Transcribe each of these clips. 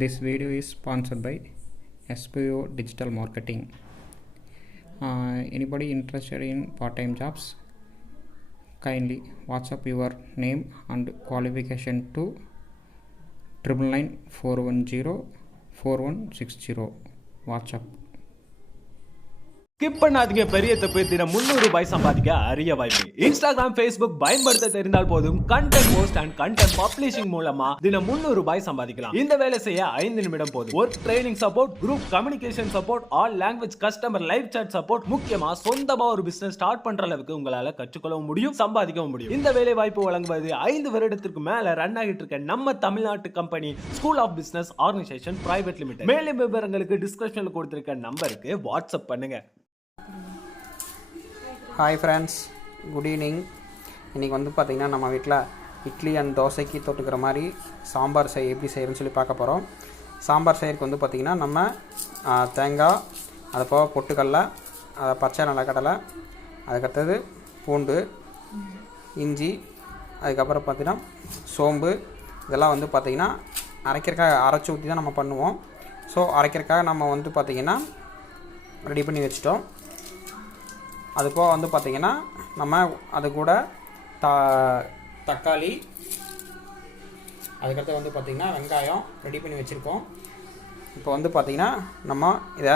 This video is sponsored by SPO Digital Marketing. Anybody interested in part-time jobs? Kindly WhatsApp your name and qualification to 999-410-4160. WhatsApp. Skip பண்ணாதீங்க. பெரிய தப்பு. தினம் 300 ரூபாய் சம்பாதிக்க அரிய வாய்ப்பு. இன்ஸ்டாகிராம், ஃபேஸ்புக் பயன்படுத்த தெரிந்தால் போதும் content post and content publishing மூலமா தினம் 300 ரூபாய் சம்பாதிக்கலாம். இந்த வேலை செய்ய 5 நிமிடம் போதும். Work training support, group communication support, all language customer live chat support, முக்கியமா சொந்தமா ஒரு பிசினஸ் ஸ்டார்ட் பண்ற அளவுக்கு உங்களால கற்றுக்கொள்ளவும் முடியும், சம்பாதிக்கவும் முடியும். இந்த வேலை வாய்ப்பு வழங்குவது 5 வருடத்திற்கு மேல ரன் ஆகிட்டு இருக்க நம்ம தமிழ்நாட்டு company school of business organisation private limited. மேலும் விவரங்களுக்கு டிஸ்கிரிப்ஷன்ல கொடுத்திருக்க நம்பருக்கு வாட்ஸ்அப் பண்ணுங்க. Hi friends, good evening. இன்றைக்கி பார்த்திங்கன்னா நம்ம வீட்டில் இட்லி அண்ட் தோசைக்கு தொட்டுக்கிற மாதிரி சாம்பார் எப்படி செய்யணும்னு சொல்லி பார்க்க போகிறோம். சாம்பார் செய்யறதுக்கு பார்த்திங்கன்னா நம்ம தேங்காய், அது போக பொட்டுக்கடலை, பச்சை நிலக்கடலை, அதுக்கடுத்தது பூண்டு, இஞ்சி, அதுக்கப்புறம் பார்த்திங்கன்னா சோம்பு, இதெல்லாம் பார்த்திங்கன்னா அரைக்கிறக்காக அரைச்சி ஊற்றி தான் நம்ம பண்ணுவோம். ஸோ அரைக்கிறக்காக நம்ம பார்த்திங்கன்னா ரெடி பண்ணி வச்சிட்டோம். அது போக பார்த்திங்கன்னா நம்ம அது கூட தக்காளி, அதுக்கடுத்து பார்த்திங்கன்னா வெங்காயம் ரெடி பண்ணி வச்சுருக்கோம். இப்போ பார்த்திங்கன்னா நம்ம இதை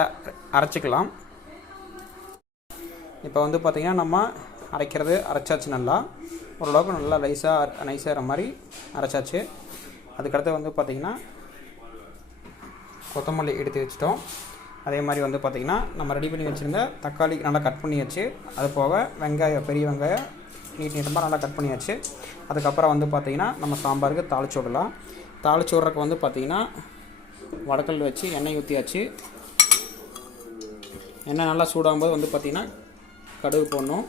அரைச்சிக்கலாம். இப்போ பார்த்திங்கன்னா நம்ம அரைச்சாச்சு. நல்லா ஓரளவுக்கு நல்லா நைஸாகிற மாதிரி அரைச்சாச்சு. அதுக்கடுத்து பார்த்திங்கன்னா கொத்தமல்லி எடுத்து வச்சிட்டோம். அதே மாதிரி பார்த்திங்கன்னா நம்ம ரெடி பண்ணி வச்சுருந்த தக்காளி நல்லா கட் பண்ணியாச்சு. அது போக வெங்காயம், பெரிய வெங்காயம் நீட்டமாக நல்லா கட் பண்ணியாச்சு. அதுக்கப்புறம் பார்த்திங்கன்னா நம்ம சாம்பாருக்கு தாளிச்சு விடலாம். தாளிச்சு விட்றக்கு பார்த்திங்கன்னா வடக்கல் வச்சு எண்ணெய் ஊற்றியாச்சு. எண்ணெய் நல்லா சூடாகும்போது பார்த்திங்கன்னா கடுகு போடணும்.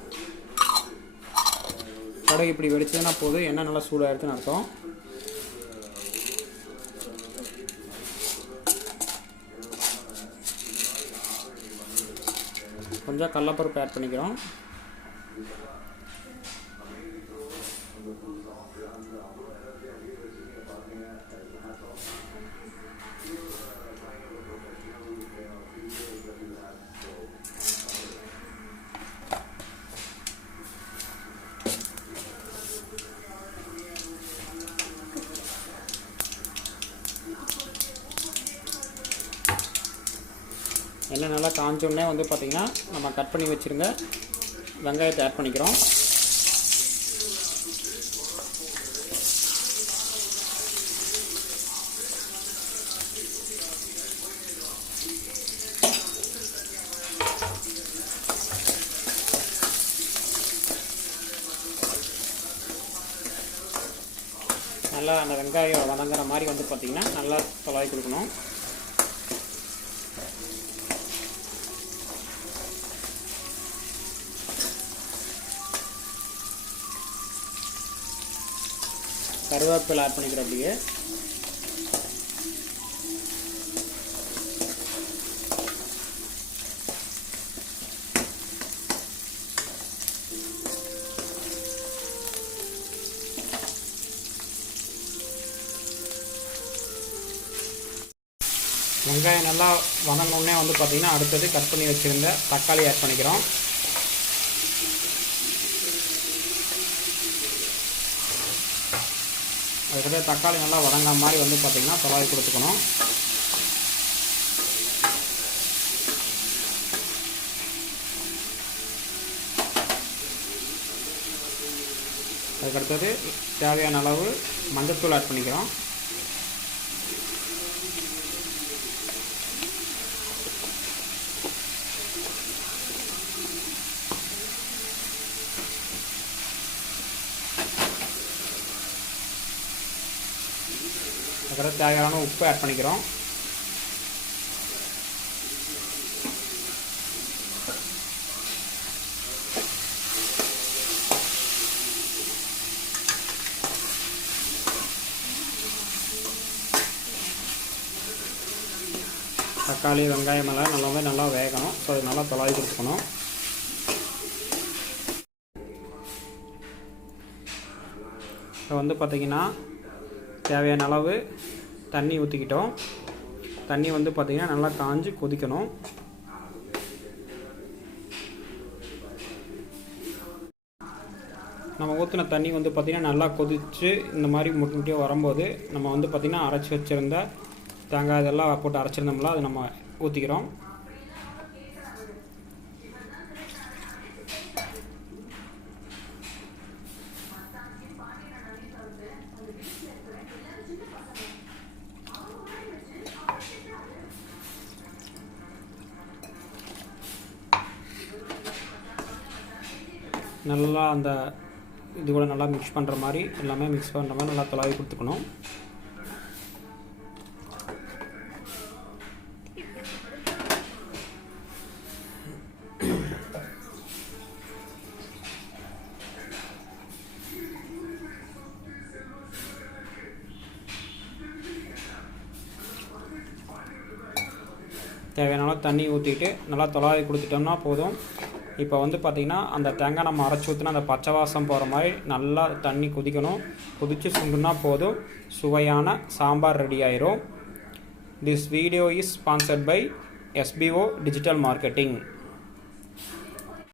கடுகு இப்படி வெடிச்சதுன்னா போதும், எண்ணெய் நல்லா சூடாகிடுதுன்னு அர்த்தம். கொஞ்சம் கடலைப்பருப்பு ஆட் பண்ணிக்கிறோம். எண்ணெய் நல்லா காஞ்சோடனே பார்த்திங்கன்னா நம்ம கட் பண்ணி வச்சுருங்க வெங்காயத்தை ஆட் பண்ணிக்கிறோம். நல்லா அந்த வெங்காயம் வதங்குற மாதிரி பார்த்திங்கன்னா நல்லா தொலாவி கொடுக்கணும். கருவேப்பிலை ஆட் பண்ணிக்கிறோம். அப்படியே வெங்காயம் நல்லா வதங்கினோடனே பார்த்திங்கன்னா அடுத்தது கட் பண்ணி வச்சுருந்த தக்காளி ஆட் பண்ணிக்கிறோம். அதுக்கப்புறம் தக்காளி நல்லா வதங்காத மாதிரி பார்த்திங்கன்னா தொலாவி கொடுத்துக்கணும். அதுக்கடுத்தது தேவையான அளவு மஞ்சள்தூள் ஆட் பண்ணிக்கிறோம். அதுக்கப்புறம் தேவையான உப்பு ஆட் பண்ணிக்கிறோம். தக்காளி, வெங்காயம் எல்லாம் நல்லா வேகணும். ஸோ அது நல்லா தொலாவி கொடுத்துக்கணும். இப்போ பார்த்திங்கன்னா தேவையான அளவு தண்ணி ஊற்றிக்கிட்டோம். தண்ணி வந்து பார்த்திங்கன்னா நல்லா காஞ்சு கொதிக்கணும். நம்ம ஊற்றின தண்ணி வந்து பார்த்திங்கன்னா நல்லா கொதித்து இந்த மாதிரி முட்டி முட்டியாக வரும்போது நம்ம வந்து பார்த்திங்கன்னா அரைச்சி வச்சுருந்த தேங்காய் இதெல்லாம் போட்டு அரைச்சிருந்தோம்ல அதை நம்ம ஊற்றிக்கிறோம். நல்லா அந்த இது கூட நல்லா மிக்ஸ் பண்ணுற மாதிரி எல்லாமே மிக்ஸ் பண்ணுற மாதிரி நல்லா தொலாவி கொடுத்துக்கணும். தேவையான தண்ணி ஊற்றிட்டு நல்லா தொலாவி கொடுத்துட்டோம்னா போதும். இப்போ வந்து பார்த்திங்கன்னா அந்த தேங்காய் நம்ம அரைச்சி ஊற்றினா அந்த பச்சை வாசம் போகிற மாதிரி நல்லா தண்ணி கொதிக்கணும். கொதித்து சுண்டுனா போதும், சுவையான சாம்பார் ரெடி ஆயிரும். This video is sponsored by SBO digital marketing.